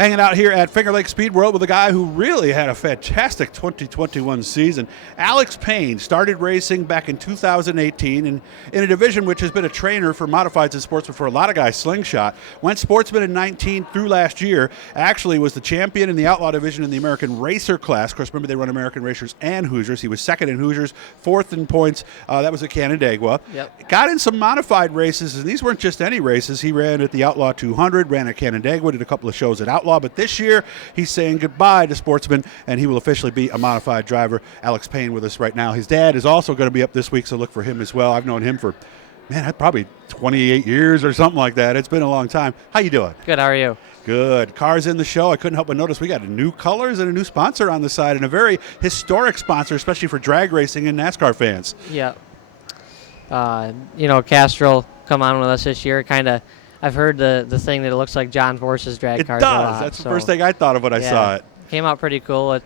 Hanging out here at Finger Lake Speed World with a guy who really had a fantastic 2021 season. Alex Payne started racing back in 2018 in a division which has been a trainer for modifieds and sportsmen for a lot of guys, slingshot. Went sportsman in 19 through last year. Actually was the champion in the outlaw division in the American Racer class. Of course, remember they run American Racers and Hoosiers. He was second in Hoosiers, fourth in points. That was at Canandaigua. Yep. Got in some modified races, and these weren't just any races. He ran at the Outlaw 200, ran at Canandaigua, did a couple of shows at Outlaw. But this year, he's saying goodbye to sportsman, and he will officially be a modified driver. Alex Payne with us right now. His dad is also going to be up this week, so look for him as well. I've known him for, probably 28 years or something like that. It's been a long time. How you doing? Good, how are you? Good. Cars in the show. I couldn't help but notice we got new colors and a new sponsor on the side, and a very historic sponsor, especially for drag racing and NASCAR fans. Yeah. Castrol come on with us this year, kind of. I've heard the thing that it looks like John Force's drag cars. It does. A lot, That's the first thing I thought of when I saw it. Came out pretty cool.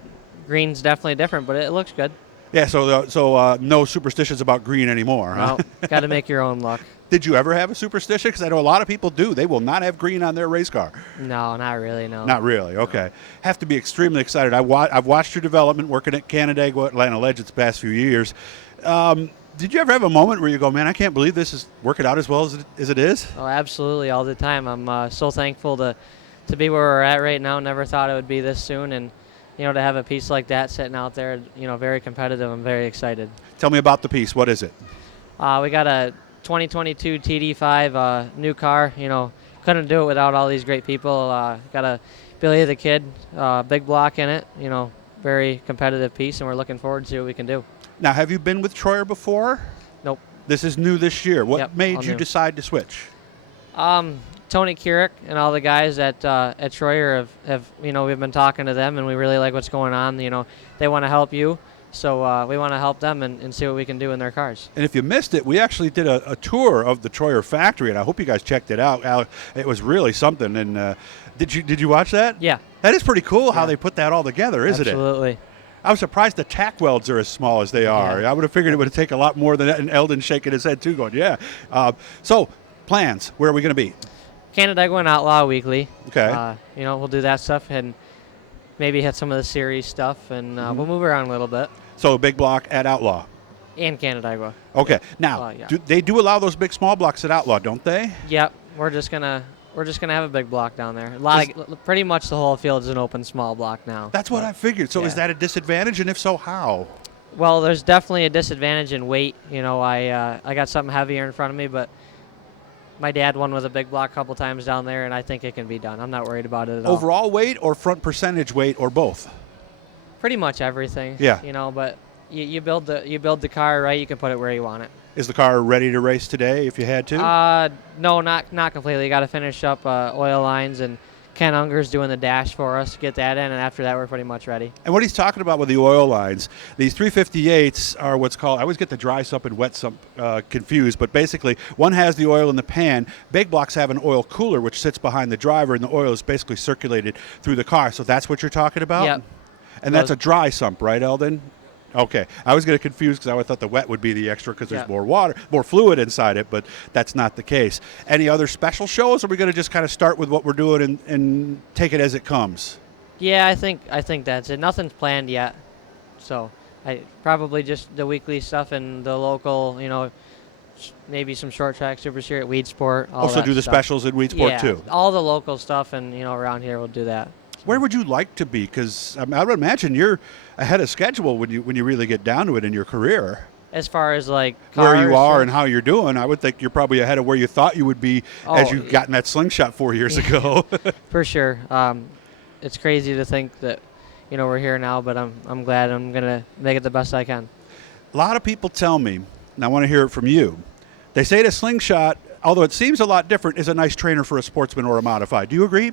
Green's definitely different, but it looks good. Yeah, so no superstitions about green anymore, huh? No, got to make your own luck. Did you ever have a superstition? Because I know a lot of people do. They will not have green on their race car. No, not really, no. Not really, okay. Have to be extremely excited. I've watched your development working at Canandaigua, Atlanta Legends the past few years. Did you ever have a moment where you go, man, I can't believe this is working out as well as it is? Oh, absolutely, all the time. I'm so thankful to be where we're at right now. Never thought it would be this soon, and to have a piece like that sitting out there, very competitive. I'm very excited. Tell me about the piece. What is it? We got a 2022 TD5 new car. Couldn't do it without all these great people. Got a Billy the Kid, big block in it. Very competitive piece, and we're looking forward to see what we can do. Now, have you been with Troyer before? Nope. This is new this year. What made you decide to switch? Tony Keurig and all the guys at Troyer have we've been talking to them, and we really like what's going on. They want to help you, so we want to help them and see what we can do in their cars. And if you missed it, we actually did a tour of the Troyer factory, and I hope you guys checked it out. Alex, it was really something. And did you watch that? Yeah. That is pretty cool how they put that all together, isn't it? Absolutely. I was surprised the tack welds are as small as they are. Yeah. I would have figured it would take a lot more than that, and Eldon shaking his head too, going, yeah. So, plans, where are we going to be? Canandaigua and Outlaw Weekly. Okay. We'll do that stuff and maybe hit some of the series stuff, and we'll move around a little bit. So, a big block at Outlaw. And Canandaigua. Okay. Now, they do allow those big small blocks at Outlaw, don't they? Yep. We're just gonna have a big block down there. Pretty much the whole field is an open small block now. That's what I figured. So is that a disadvantage, and if so, how? Well, there's definitely a disadvantage in weight. I got something heavier in front of me, but my dad won with a big block a couple times down there, and I think it can be done. I'm not worried about it at all. Overall weight or front percentage weight or both? Pretty much everything. Yeah. But you build the car right, you can put it where you want it. Is the car ready to race today if you had to? No, not completely. Got to finish up oil lines, and Ken Unger's doing the dash for us to get that in, and after that we're pretty much ready. And what he's talking about with the oil lines, these 358s are what's called, I always get the dry sump and wet sump confused, but basically one has the oil in the pan. Big blocks have an oil cooler which sits behind the driver, and the oil is basically circulated through the car. So that's what you're talking about? Yep. And that's a dry sump, right, Eldon? Okay. I was getting confused because I thought the wet would be the extra because there's more water, more fluid inside it, but that's not the case. Any other special shows, or are we going to just kind of start with what we're doing and take it as it comes? Yeah, I think that's it. Nothing's planned yet. So I probably just the weekly stuff and the local, maybe some short track super series at Weed Sport. Also do the specials at Weed Sport too? All the local stuff, and around here we'll do that. Where would you like to be? Because I would imagine you're ahead of schedule when you really get down to it in your career. As far as like where you are and how you're doing, I would think you're probably ahead of where you thought you would be as you got in that slingshot 4 years ago. For sure. It's crazy to think that we're here now, but I'm glad. I'm gonna make it the best I can. A lot of people tell me, and I want to hear it from you. They say the slingshot, although it seems a lot different, is a nice trainer for a sportsman or a modified. Do you agree?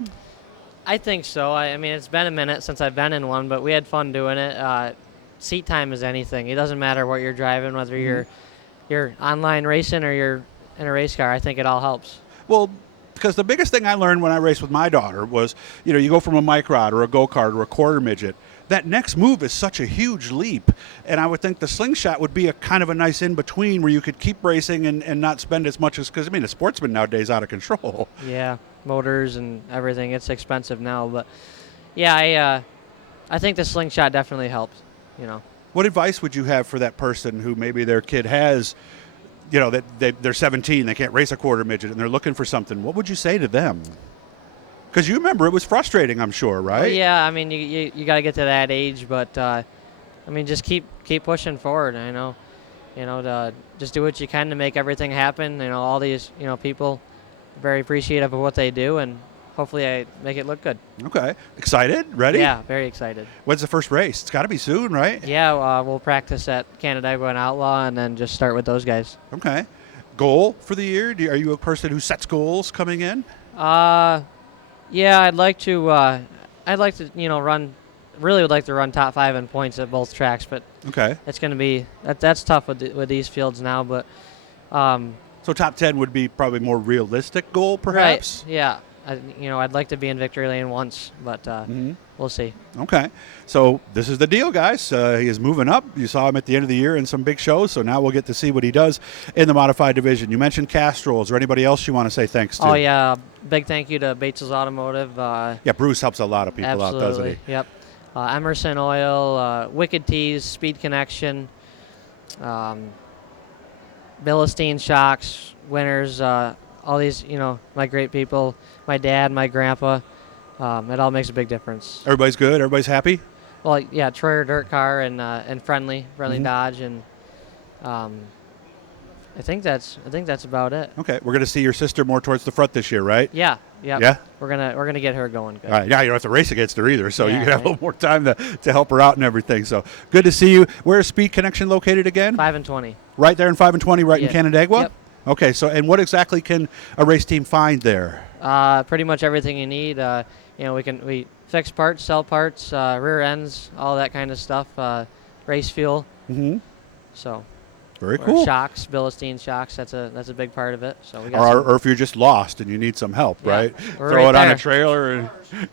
I think so. I mean, it's been a minute since I've been in one, but we had fun doing it. Seat time is anything. It doesn't matter what you're driving, whether you're online racing or you're in a race car. I think it all helps. Well, because the biggest thing I learned when I raced with my daughter was, you go from a microd or a go-kart or a quarter midget. That next move is such a huge leap, and I would think the slingshot would be a kind of a nice in-between where you could keep racing and not spend as much as, because, a sportsman nowadays is out of control. Yeah. motors and everything. It's expensive now, but yeah, I think the slingshot definitely helped. You know. What advice would you have for that person who maybe their kid has, you know, that they're 17, they can't race a quarter midget, and they're looking for something? What would you say to them? Because you remember it was frustrating, I'm sure, right? Well, yeah, I mean, you got to get to that age, but I mean, just keep pushing forward. To just do what you can to make everything happen. You know, all these people are very appreciative of what they do, and hopefully I make it look good. Okay, excited, ready? Yeah, very excited. When's the first race? It's got to be soon, right? Yeah, we'll practice at Canandaigua and Outlaw, and then just start with those guys. Okay. Goal for the year? Are you a person who sets goals coming in? Yeah, I'd like to run. Really would like to run top 5 in points at both tracks, but Okay. it's going to be that's tough with these fields now. But So top 10 would be probably more realistic goal, perhaps? right, yeah. I'd like to be in victory lane once, but we'll see. Okay. So this is the deal, guys. He is moving up. You saw him at the end of the year in some big shows, so now we'll get to see what he does in the modified division. You mentioned Castrol. Is there anybody else you want to say thanks to? Oh, yeah. Big thank you to Bates's Automotive. Yeah, Bruce helps a lot of people out, doesn't he? Yep. Emerson Oil, Wicked Tees, Speed Connection, Bilstein Shocks, Winners, all these, my great people, my dad, my grandpa. It all makes a big difference. Everybody's good? Everybody's happy? Well, yeah, Troyer Dirt Car and Friendly Dodge, and I think that's about it. Okay. We're going to see your sister more towards the front this year, right? Yeah. Yeah? We're gonna get her going good. All right. Now you don't have to race against her either, so Yeah, you can have right. a little more time to help her out and everything. So good to see you. Where is Speed Connection located again? 5 and 20. Right there in 5 and 20, right in Yeah. Canandaigua? Yep. Okay. So, and what exactly can a race team find there? Pretty much everything you need. We fix parts, sell parts, rear ends, all that kind of stuff. Race fuel. Mm-hmm. So. Very cool. Shocks, Bilstein shocks. That's a big part of it. So we got. Or if you're just lost and you need some help, Yeah, right? we're Throw right it on there. a trailer, and,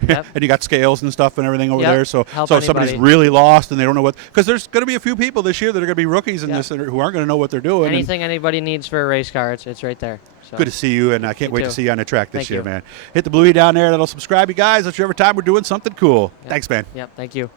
Yep. and you got scales and stuff and everything over Yep. there. So, Help if somebody's anybody. really lost and they don't know what, because there's going to be a few people this year that are going to be rookies in Yep. this who aren't going to know what they're doing. and Anything anybody needs for a race car, it's right there. So. Good to see you, and I can't You wait too. to see you on the track this Thank year, you. man. Hit the bluey down there. That'll subscribe you guys. That's every time we're doing something cool. Yep. Thanks, man. Yep. Thank you.